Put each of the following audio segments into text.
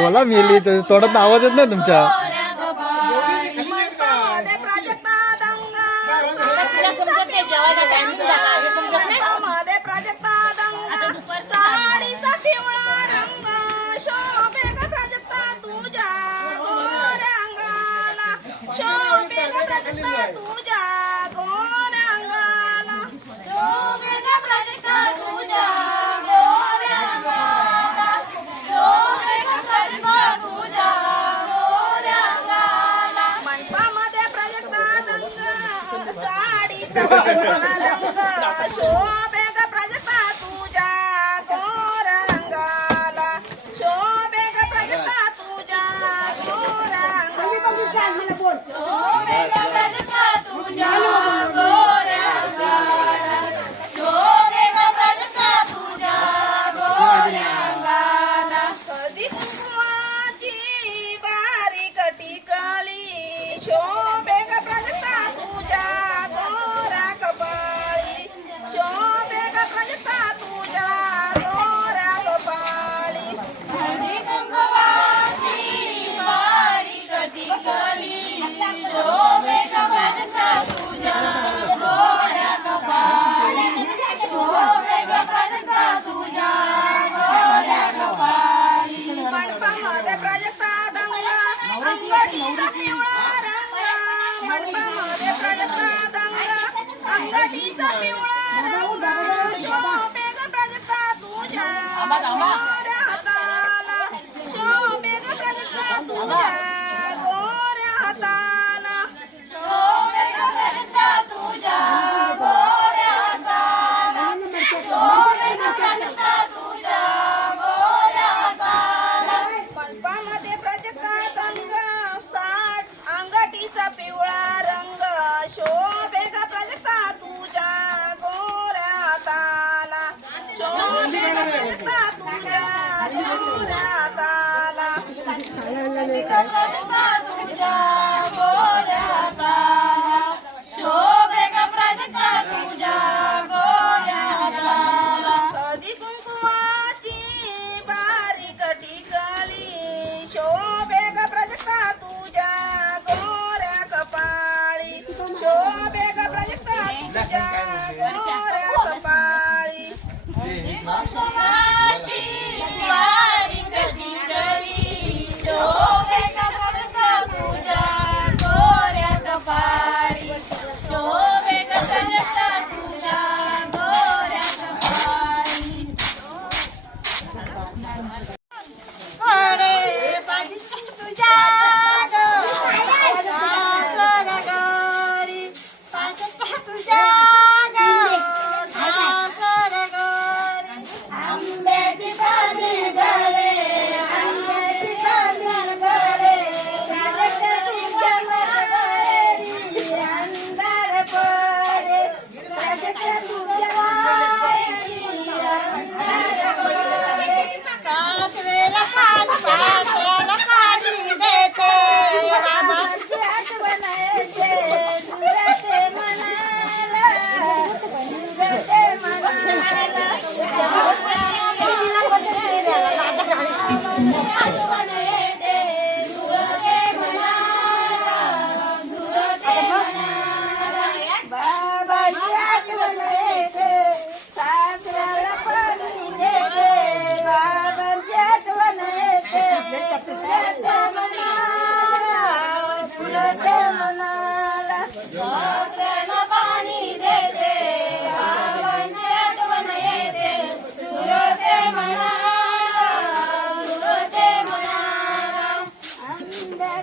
बोला मिली तोंडात आवाज येत नाही तुमच्या 我说两个说。打吧，打吧。Thank you.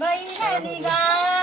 बहिणी गाय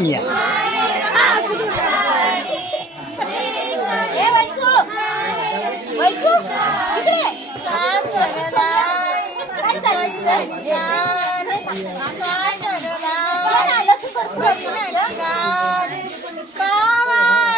Испания. Kawan